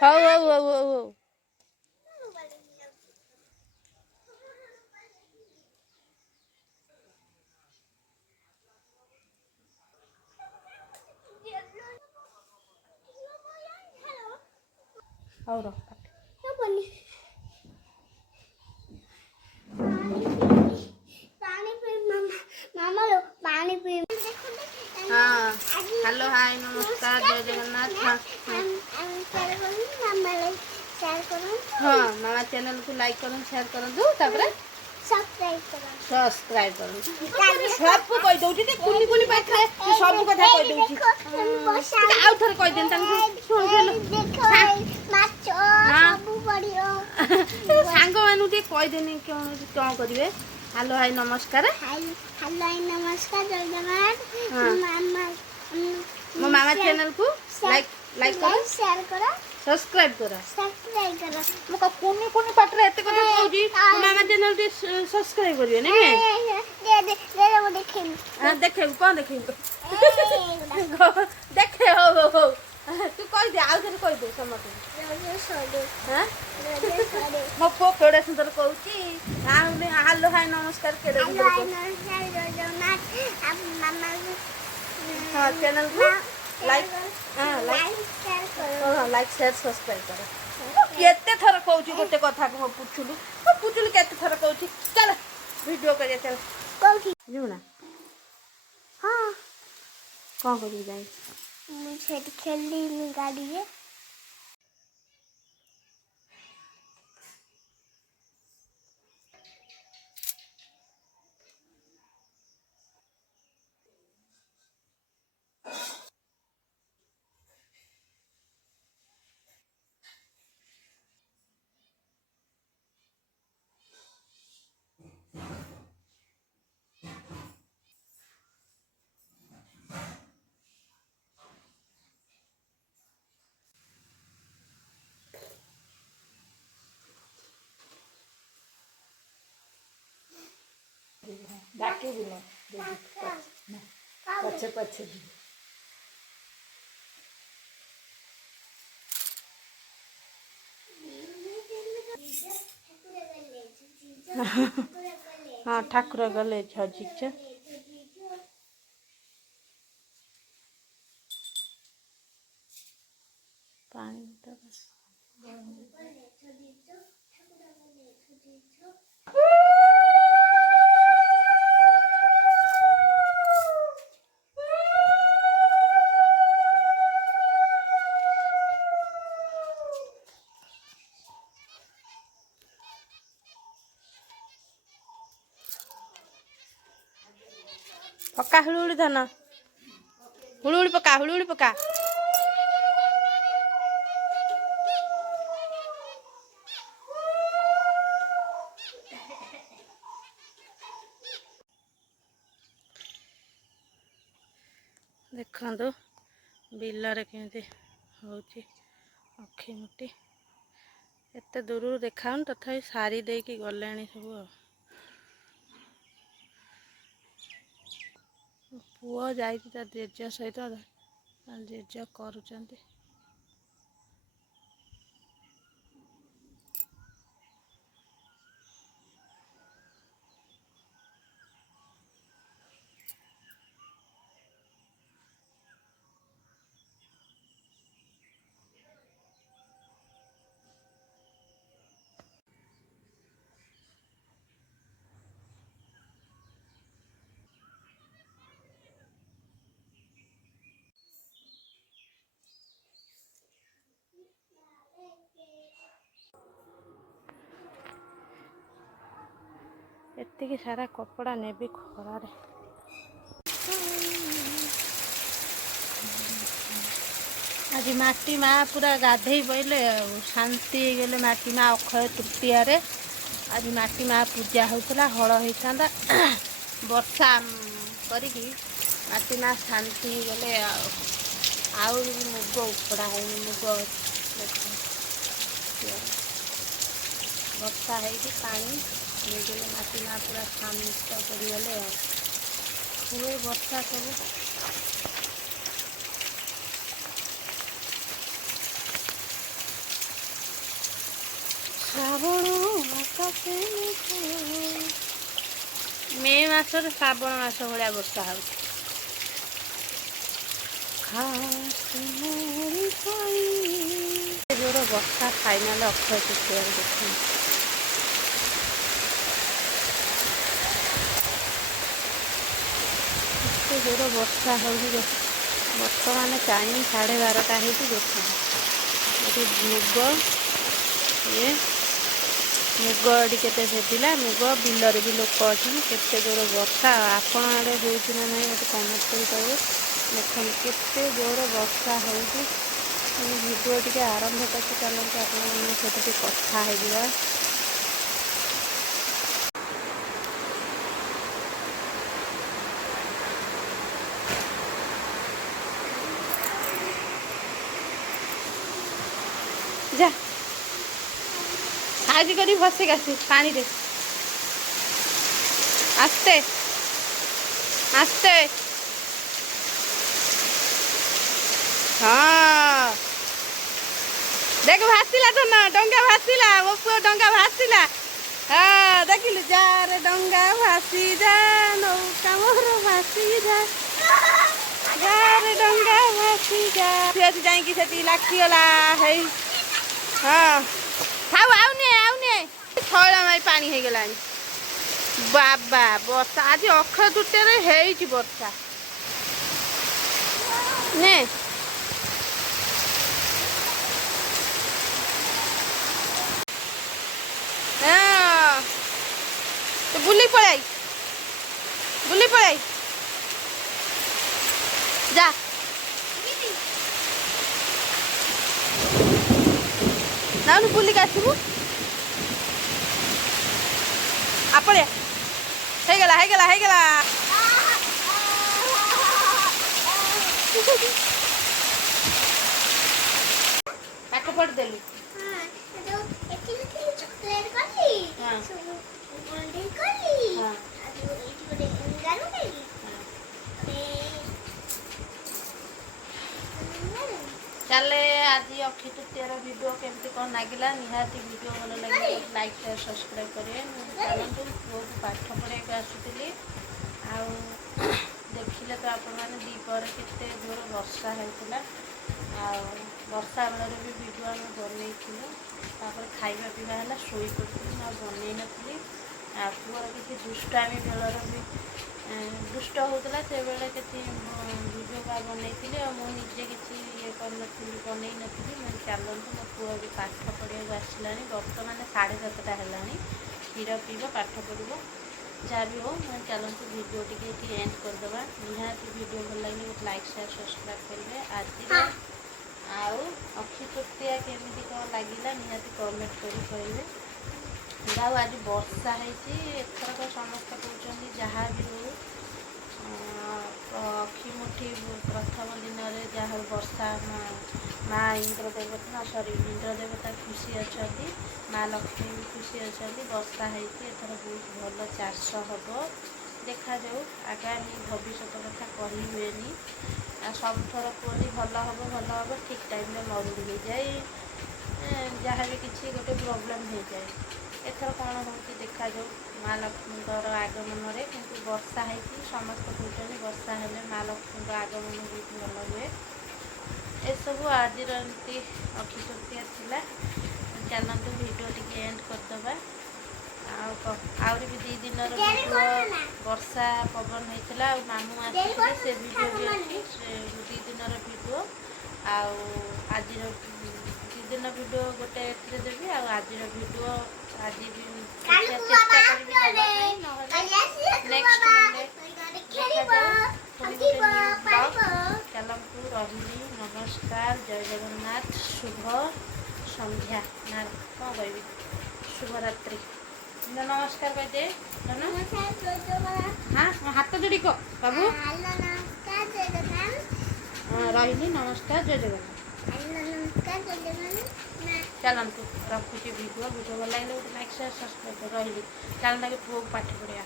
ହଉ ହଉ ହଉ ହଉ ହଉ ହଉ ରଖ हाँ हेलो हाय नमस्कार जय जगन्नाथ हाँ मामा चैनल को लाइक करूँ शेयर करूँ सब्सक्राइब करूँ सब को कह दउची ते कुनी कुनी पाखरे सब कथा कह दउची आउ थरे कह देन तान सुन माचो सब पडियो सांग मानु ते कह देनी क्यों करिवे हेलो हाय नमस्कार हेलो हाय नमस्कार जय जगन्नाथ मो मामा चैनल को लाइक करो शेयर करो सब्सक्राइब करो मो का कोनी कोनी पाटरे एते कथा कहूजी मामा चैनल ते सब्सक्राइब करियो ने दे वो देखे हां देखे कोन देखे देखे हो तू कह दे आउ थरे कह दे समते हां मो पो केडे सुंदर कहूची हेलो हाय नमस्कार केडे सुंदर मामा हां चैनल को लाइक शेयर सब्सक्राइब करो केते थर कहूची गोटे कथा को पूछुलु केते थर कहूची चल वीडियो करिया चल कहूची जुना हां कोन करी जाई मुझे खेलली में गाड़ी है डाके भी ना पछे पछे हाँ ठाकुर गले झजिक पानी तो पका हुलुड़ी धन हुलुड़ी पका देखो बिलरे केमती होची अखी मुटी एत दूर देखा तथापि सारी देकी गले सब पुओ जाई जेज सहित जेज करुँच एतिकी सारा कपड़ा नेबी खरारे आज माटी माँ पूरा गाधे पड़े शांति गले माटी माँ अक्षय तृतीय आज माटी माँ पूजा होता हल होता वर्षा करी माटी माँ शांति गले मुग उपड़ा है मुग वर्षा है पानी मेरे माटी माँ पूरा शांत करगले हुए वर्षा सब मे मासर श्रावण मास भाया वर्षा हो जोर वर्षा फाइनाल अक्षय तृतीया देखते जोर वर्षा हो बर्तमान टाइम 12:30 देखते मुग ये मुग टे भेजिला मुग बिलर भी लोक अच्छे केते जोर वर्षा आपण आड़े हो ना ना मत कमेंट कर देखे केते जोर वर्षा हो भिडियो टे आरंभ कर चलते आपण सहित कथा है जा आज करी फसिक आसी पानी रे आस्ते आस्ते हाँ देख भासीला तो ना डंगा भासीला मो पुओ डंगा भासीला हाँ देखिलु जा रे डंगा भासी जा नौका मोर भासी जा रे डंगा भासी जा फिर जाई सेठी लाखिगला है हाँ थाउ आउने थला माई पानी हो गला बाबा वर्षा आज अक्षय तृतीया है वर्षा ने तो बुली पड़ाई जा ना बुलिक आसबू आपड़े हेगला पाठ पढ़ देलु चले आज अक्षय तृतीयार वीडियो केमती कौन लगे निहाती वीडियो भल लगे लाइक शेयर सब्सक्राइब करें चलते पुओ को पाठ पढ़ाई आसुली देखिले तो आपण मैंने दीपर केते जोर वर्षा होता वर्षा बेल भी वीडियो आम बनई खाଇବା पीवा है शोई पड़ी बनई नी पुअर किसी दुष्टामी बेलर भी दुष्ट होता से बेले के वीडियो का बनई मुझे किसी ये बनई नी मैं चलतु मो पुआ भी पाठ पढ़ा आसला बर्तमान 7:30 है क्षीर पीब पाठ पढ़ जहाँ भी हो मैं चलतु वीडियो टी एंड करदे निहाती वीडियो भल लगे लाइक शेयर सब्सक्राइब करेंगे आज अक्षय तृतीया केमी कौन लगे निहाती कमेंट करेंगे जाओ आज वर्षा एथरक समस्त कहते जहाँ भी हो अक्षिमुठी प्रथम दिन में जहाँ वर्षा माँ इंद्र देवता सॉरी इंद्र देवता खुशी अच्छा माँ लक्ष्मी भी खुशी अच्छा वर्षा एथर बहुत भल चाष हम देखा जाऊ आगामी भविष्य कथा कही हुए सब थर कहनी भल हम ठीक टाइम मरुड़ी हो जाए जहाँ भी किसी गोटे प्रोब्लेम हो जाए एथर कौन हो देखा जाऊ माँ लक्ष्मी आगमन में किंतु वर्षा है समस्त कहते वर्षा हेले माँ लक्ष्मी आगमन बहुत भल हुए एसबू आज एमती अक्षय तृतीया थी चलते वीडियो टी एंड करदे आहरी भी 2 दिन वीडियो वर्षा पवन होता मामू आसते से वीडियो भी अच्छी 2 दिन वीडियो आज 2 दिन वीडियो गोटे देवी आज वीडियो आज भी चेष्टा करी नेक्स्ट चलतु रही नमस्कार जय जगन्नाथ शुभ संध्या ना कौन कह शुभ रात्रि नमस्कार कह दे हाँ हाथ जोड़ी कह बाबू रही नमस्कार जय जगन्नाथ चलतु रखुची वीडियो भल लगे लाइक शेयर सब्सक्राइब रही चलना पुओ पाठ पढ़ा।